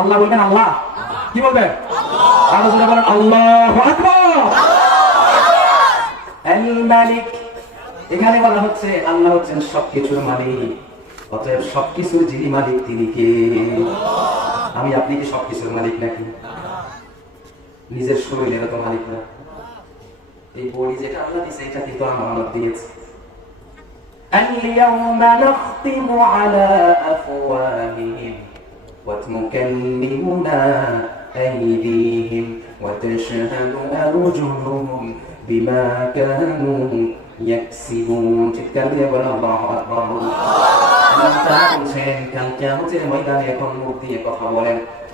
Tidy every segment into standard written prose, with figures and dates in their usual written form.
আল্লাহ বলবেন আল্লাহ, কি বলবেন? আরো জোরে বলেন আল্লাহু আকবার। আল মালিক, এখানে বলা হচ্ছে আল্লাহ হচ্ছেন সবকিছুর মালিক। অতএব সবকিছুর যিনি মালিক তিনি কে? আমি আপনি কি সবকিছুর মালিক নাকি? নিজের শরীরের তো মালিক না। এই বডি যেটা আল্লাহ দিয়েছে এটা কিন্তু আমানত দিয়েছে। اليوم نختم على أفواههم وتكلمنا أيديهم وتشهد أرجلهم بما كانوا يكسبون تتكلم الله أكبر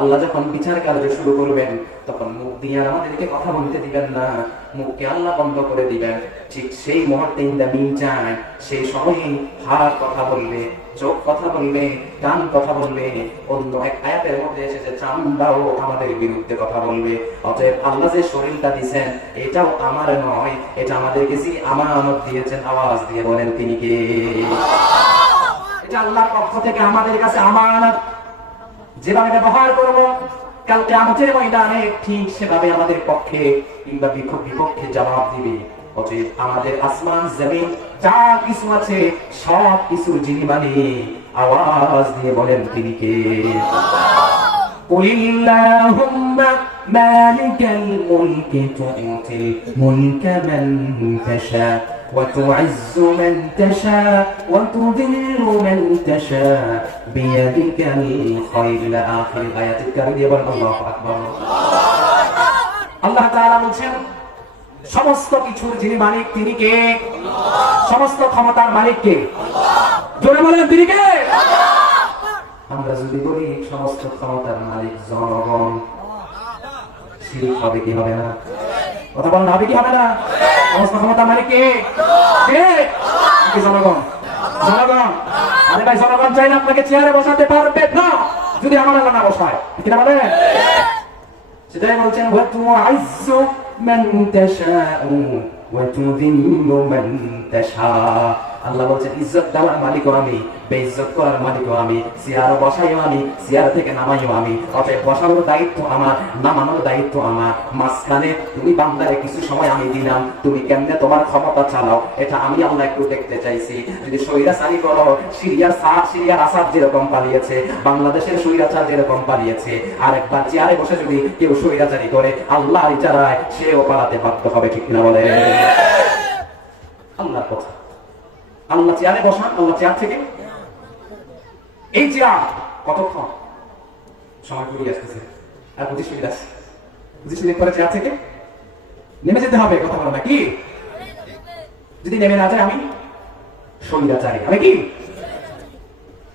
আল্লাহ যখন বিচার কার্য শুরু করবেন তখন মুখ দিয়ে আমাদেরকে কথা বলতে দিবেন না, মুখকে আল্লাহ বন্ধ করে দিবেন। ঠিক সেই মুহূর্তে সেই সময়ে হাত কথা বলবে, চোখ কথা বলবে, কান কথা বলবে। অন্য এক আয়াতের মধ্যে এসেছে চামড়াও আমাদের বিরুদ্ধে কথা বলবে। অতএব আল্লাহ যে শরীরটা দিয়েছেন এটাও আমার নয়, এটা আমাদেরকে যিনি আমানত দিয়েছেন, আওয়াজ দিয়ে বলেন তিনি কে? এটা আল্লাহর পক্ষ থেকে আমাদের কাছে আমানত। যেভাবে ব্যবহার করবো কাল কিয়ামতের ময়দানে ঠিক সেভাবে আমাদের পক্ষে কিংবা বিপক্ষে জবাব দিবে। অতএব আমাদের আসমান জমিন যা কিছু আছে সব কিছুর যিনি মালিক, আওয়াজ দিয়ে বলেন তিনি কে? কুলিল্লাহুম্মা মালিকাল মুলকি তু'তিল মুলকা মান তাশা وتعز من تشاء وتذل من تشاء بيدك الخير إلى آخر الآيات الكريمة الله أكبر আল্লাহ তাআলা বলেন সমস্ত কিছুর যিনি মালিক তিনি কে? সমস্ত ক্ষমতার মালিক কে? জোরে বলেন তিনি কে? আমরা যদি বলি সমস্ত ক্ষমতার মালিক জনগণ, শিরক হবে কি হবে না? কথা বলেন হবে কি হবে না? সমস্ত ক্ষমতার মালিক কে? কে? জনগণ। জনগণ। আরে ভাই জনগণ চাই না আপনাকে চেয়ারে বসাতে পারবে না যদি আমার আল্লাহ না বসায়, কিনা বলেন? সেটাই বলছেন ওয়া তু'আইজ্জু মান তাশাউ ওয়া তুযিল্লু মান তাশা। আল্লাহ বলছেন ইজ্জত দেওয়ার মালিকও আমি, বেইজ্জত করার মালিকও আমি, চেয়ার বসাইও আমি, চেয়ার থেকে নামাইও আমি। অতএব বসানোর দায়িত্ব আমার, নামানোর দায়িত্ব আমার। মাঝখানে তুমি বান্দারে কিছু সময় আমি দিলাম, তুমি কেমনে তোমার ক্ষমতা চালাও এটা আমি আল্লাহ একটু দেখতে চাইছি। যদি স্বৈরাচারী করো, সিরিয়ার আসাদ যেরকম পালিয়েছে, বাংলাদেশের স্বৈরাচার যেরকম পালিয়েছে, আর একবার চেয়ারে বসে যদি কেউ স্বৈরাচারী করে আল্লাহর ইচ্ছায় সেও পালাতে বাধ্য হবে, ঠিক না বলে? আল্লাহর কথা। আল্লাহ চেয়ারে বসান, আল্লাহ চেয়ার থেকে এই চেয়ার কতক্ষণ সময় ঘুরিয়ে আসতেছে আর 25 মিনিট আছে, 25 মিনিট পরে চেয়ার থেকে নেমে যেতে হবে। কথা বলো না কি? যদি নেমে না যায় আমি স্বৈরাচারী, আমি কি?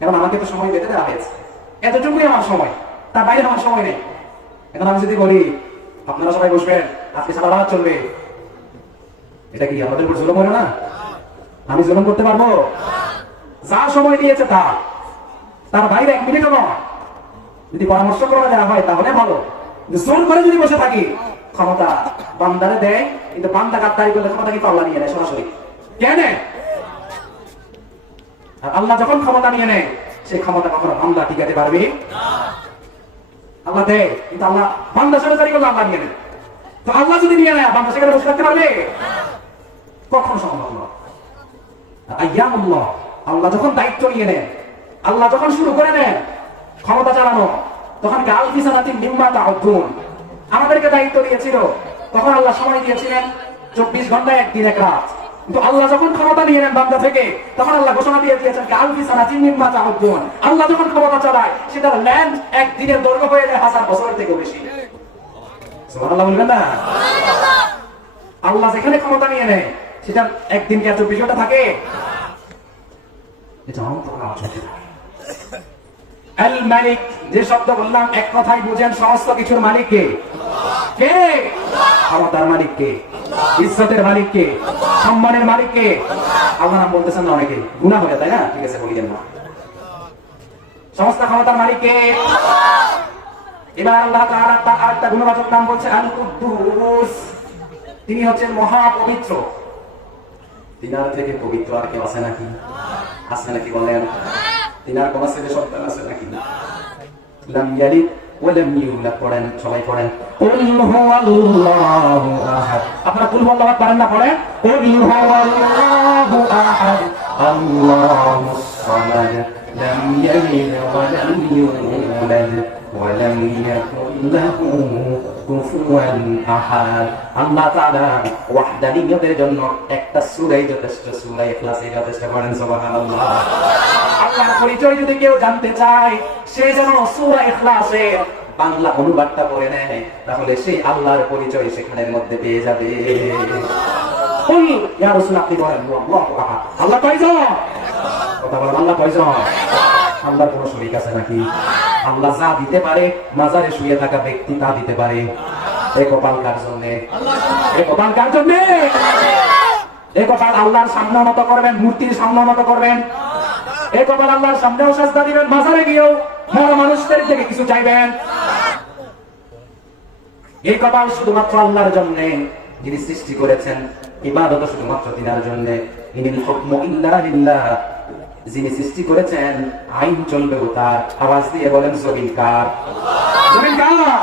এখন আমাকে তো সময় বেঁধে দেওয়া হয়েছে, এতটুকুই আমার সময়, তার বাইরে আমার সময় নেই। এখন আমি যদি বলি আপনারা সবাই বসবেন, আজকে সারা রাত চলবে, এটা কি আমাদের উপর জুলুম হলো না? আমি জুলুম করতে পারবো? যা সময় দিয়েছে তার বাইরে 1 মিনিটও নয়। যদি পরামর্শ করা দেওয়া হয় তাহলে ভালো, জোর করে যদি বসে থাকি ক্ষমতা বান্দারে দেয়, কিন্তু বান্দা গাদ্দারি করলে ক্ষমতা কিন্তু আল্লাহ নিয়ে নেয় সরাসরি। কেন? আর আল্লাহ যখন ক্ষমতা নিয়ে নেয় সেই ক্ষমতা কখনো বান্দা টিকাতে পারবে না। আল্লাহ দেয় কিন্তু আল্লাহ বান্দা সরাসরি করলে আল্লাহ নিয়ে নেয়। তো আল্লাহ যদি নিয়ে নেয় বান্দা সেখানে বসে থাকতে পারবে? কখনো সম্ভব নয়। আইয়ামুল্লাহ, আল্লাহ যখন দায়িত্ব নিয়ে নেন, আল্লাহ যখন শুরু করে নেন ক্ষমতা চালানো, তখন আলফি সানাতিন মিম্মা তাউদ্দুন, আমাদেরকে দায়িত্ব দিয়েছিল, তখন আল্লাহ সময় দিয়েছিলেন 24 ঘন্টা একদিন এক রাত। কিন্তু আল্লাহ যখন ক্ষমতা নিয়ে নেন বান্দা থেকে, তখন আল্লাহ ঘোষণা দিয়ে দিয়েছেন আলফি সানাতিন মিম্মা তাউদ্দুন। আল্লাহ যখন ক্ষমতা চালায় সেটার ল্যান্ড একদিনের দৈর্ঘ্য হয়ে যায় 1000 বছরের থেকেও বেশি। সুবহানাল্লাহ বলবেন না? আল্লাহ যেখানে ক্ষমতা নিয়ে নেয় সেটা একদিন কি 24 ঘন্টা থাকে? এটা অন্তরা আছে। আল মালিক যে শব্দ বললাম এক কথাই বুঝেন সমস্ত কিছুর মালিক কে? কে? ক্ষমতার মালিক কে? ইজ্জতের মালিক কে? সম্মানের মালিক কে? আল্লাহ নাম বলতেছেন না অনেকে, গুনাহ হয়ে, তাই না? ঠিক আছে, বলি দেন না। সমস্ত ক্ষমতার মালিক কে? এবার আল্লাহ তাআলা তার আরেকটা গুণবাচক নাম বলছে আল কুদ্দুস। তিনি হচ্ছেন মহাপবিত্র। তিনার থেকে পবিত্র আর কেউ আছে নাকি? আছে নাকি বলেন? তিনার কোন ছেলে সন্তান আছে নাকি? লাম ইয়ালিদ ওয়ালাম ইউলাদ পড়েন, সবাই পড়েন কুল হুয়াল্লাহু আহাদ। আপনারা কুল হুয়াল্লাহু আহাদ পারেন না? পড়েন কুল হুয়াল্লাহু আহাদ আল্লাহুস সামাদ লাম ইয়ালিদ ওয়া লাম ইউলাদ ওয়া লাম ইয়াকুল লাহু কুফুয়ান আহাদ। আল্লাহ তাআলা ওয়াহদানিয়তের জন্য একটা সূরাই যথেষ্ট, সূরা ইখলাসই যথেষ্ট। পড়েন সুবহানাল্লাহ। আল্লাহর পরিচয় যদি কেউ জানতে চায়, সে যেন সূরা ইখলাসের বাংলা অনুবাদটা পড়ে নেয়, তাহলে সেই আল্লাহর পরিচয় সেখানের মধ্যে পেয়ে যাবে। কুল ইয়া রাসূল, আপনি বলেন আল্লাহু আহাদ। আল্লাহ কয়জন? কথা বলেন, আল্লাহ কয়জন? আল্লাহর কোনো শরীক আছে নাকি? আল্লাহ যা দিতে পারে মাজারে শুয়ে থাকা ব্যক্তি তা দিতে পারে। এই কপাল কার জন্য? এই কপাল কার জন্য? এই কপাল আল্লাহর সামনে নত করবেন, মূর্তির সামনে নত করবেন। এই কপাল আল্লাহর সামনেও সাজদা দিবেন, মাজারে গিয়েও মরা মানুষদের থেকে কিছু চাইবেন। এই কপাল শুধুমাত্র আল্লাহর জন্য, যিনি সৃষ্টি করেছেন। ইবাদত শুধুমাত্র তিনার জন্য। ইনিল হুকমু ইল্লা লিল্লাহ, যিনি সৃষ্টি করেছেন আইন চলবেও তার। আওয়াজ দিয়ে বলেন জমিন কার? জমিন কার?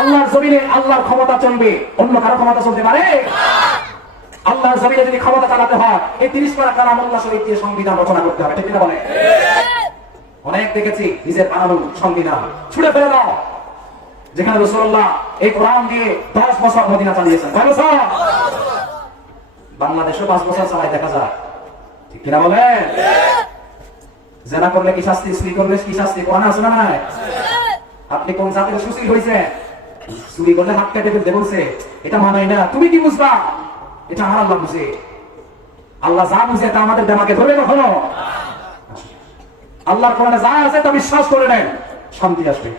আল্লাহর জমিনে আল্লাহর ক্ষমতা চলবে, অন্য কারো ক্ষমতা চলতে পারে? আল্লাহর জমিনে যদি ক্ষমতা চালাতে হয়, এই 30 পারা কালামুল্লাহ শরীফ দিয়ে সংবিধান রচনা করতে হবে, ঠিক কিনা বলে? অনেক দেখেছি নিজের বানানো সংবিধান ছুড়ে ফেলে দাও। যেখানে রাসূলুল্লাহ এই কোরআন দিয়ে 10 বছর মদিনা চালিয়েছেন। কয় বছর? বাংলাদেশে 5 বছর চালাই দেখা যায়, ঠিক কিনা বলে? জেনা করলে কি শাস্তি, চুরি করলে কি শাস্তি? কোরআনে আছে না নাই? আপনি কোন জাতের সুশীল হইছে? চুরি করলে হাত কেটে ফেলতে বলছে, এটা মানাই না। তুমি কি বুঝবা? এটা আমার আল্লাহ বুঝে। আল্লাহ যা বুঝে তা আমাদের দেমাকে ধরবে কখনো? আল্লাহর কোরআনে যা আছে তা বিশ্বাস করে নেন, শান্তি আসবে।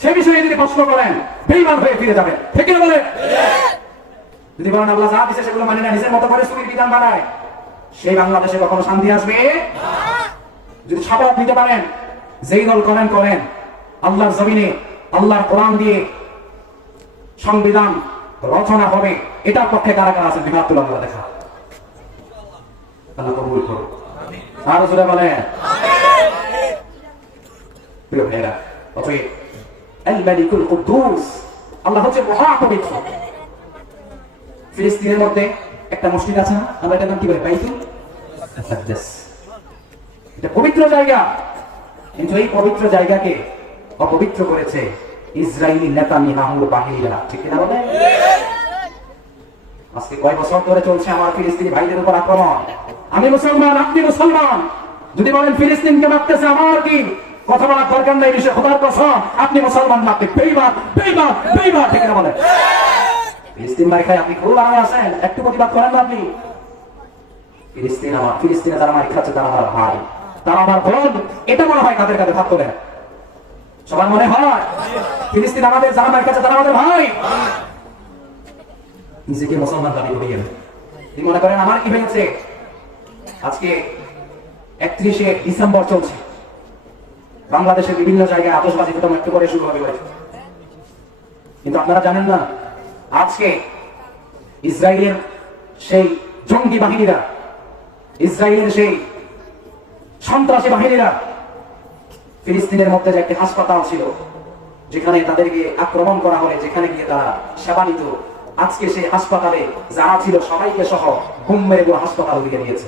সে বিষয়ে যদি প্রশ্ন করেন, বেঈমান হয়ে ফিরে যাবেন, ঠিক কিনা বলে? যদি বলেন আল্লাহ যা দিছে সেগুলো মানে না, নিজের মতো করে চুরির বিধান বানায়, সেই বাংলাদেশে কখনো শান্তি আসবে? যদি শপথ নিতে পারেন, যেই দল করেন করেন, আল্লাহর জমিনে আল্লাহর কোরআন দিয়ে সংবিধান রচনা হবে, এটার পক্ষে কারা কারা আছেন? বিভাগ তুলে আমরা দেখা। আল্লাহ কবুল করুন। আরো জোরে বলেন প্রিয় ভাইরা। অতএব আল মালিকুল কুদ্দুস, আল্লাহ হচ্ছে মহাপবিত্র। ফিলিস্তিনের মধ্যে একটা মসজিদ আছে না, আমরা এটার নাম কি বলি? বাইতুল মুকাদ্দাস। এটা পবিত্র জায়গা, কিন্তু এই পবিত্র জায়গাকে অপবিত্র করেছে ইসরায়েলি নেতানিয়াহুর বাহিনীরা, ঠিক কিনা বলে? আজকে কয় বছর ধরে চলছে আমার ফিলিস্তিনি ভাইদের উপর আক্রমণ। আমি মুসলমান, আপনি মুসলমান, যদি বলেন ফিলিস্তিনকে মারতেছে, আমার কি কথা বলার দরকার নাই? বিষয় খোদার কসম, আপনি মুসলমান না, আপনি বেঈমান, বেঈমান, বেঈমান, ঠিক কিনা বলে? ফিলিস্তিন মার খায়, আপনি খুব আরামে আছেন, একটু প্রতিবাদ করেন না আপনি? ফিলিস্তিন আমার, ফিলিস্তিনে যারা মার খাচ্ছে তারা আমার ভাই, তারা আমার বোন, এটা মনে হয় কাদের কাদের ভাগ করে? সবার মনে হয় ফিলিস্তিন আমাদের, যারা মার খাচ্ছে তারা আমাদের ভাই। নিজেকে মুসলমান দাবি করে গেল, তিনি মনে করেন আমার কি হয়েছে? আজকে 31শে ডিসেম্বর চলছে, বাংলাদেশের বিভিন্ন জায়গায় আতশবাজি প্রথম একটু করে শুরু হবে, কিন্তু আপনারা জানেন না, আজকে ইসরায়েলের সেই জঙ্গি বাহিনীরা, ইসরায়েলের সেই সন্ত্রাসী বাহিনীরা ফিলিস্তিনের মধ্যে যে একটি হাসপাতাল ছিল, যেখানে তাদেরকে আক্রমণ করা হলে যেখানে গিয়ে তারা সেবা নিত, আজকে সেই হাসপাতালে যারা ছিল সবাইকে সহ গুম মেরে পুরো হাসপাতাল দিকে দিয়েছে।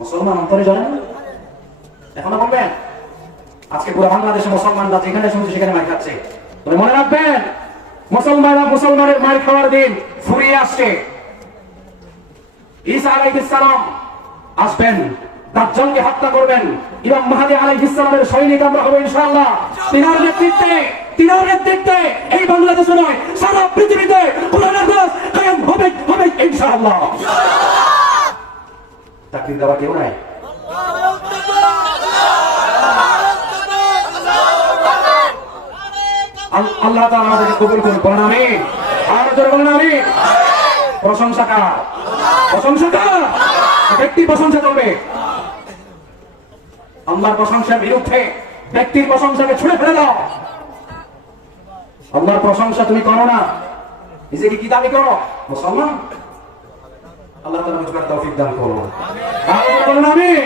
মুসলমান অন্তরে জানেন, এখনো বলবেন? আজকে পুরো বাংলাদেশে মুসলমানরা যেখানে শুনছে সেখানে মার খাচ্ছে। তবে মনে রাখবেন, মুসলমানরা মুসলমানের মার খাওয়ার দিন ফুরিয়ে আসছে। ঈসা আলাইহিস সালাম আসবেন, দাজ্জালকে হত্যা করবেন, ইমাম মাহদী আলাইহিস সালামের সৈনিক আমরা হব ইনশাআল্লাহ। তিনার নেতৃত্বে এই বাংলাদেশে নয়, সারা পৃথিবীতে কোরআনের রাজ কায়েম হবে ইনশাআল্লাহ। তাকবীর দেওয়া কেউ নাই? আল্লাহ তাআলা আমাদেরকে কবুল করুন, বলেন আমিন। আর জোরে বলেন আমিন। প্রশংসা কার? প্রশংসা কার? ব্যক্তির প্রশংসা চলবে, আল্লাহর প্রশংসার বিরুদ্ধে ব্যক্তির প্রশংসাকে ছুড়ে ফেলে দাও। আল্লাহর প্রশংসা তুমি করো না, নিজেকে কি দাবি করো? মুসলমান। আল্লাহ তাআলা বুঝবার তৌফিক দান করুন। আর বলুন আমিন।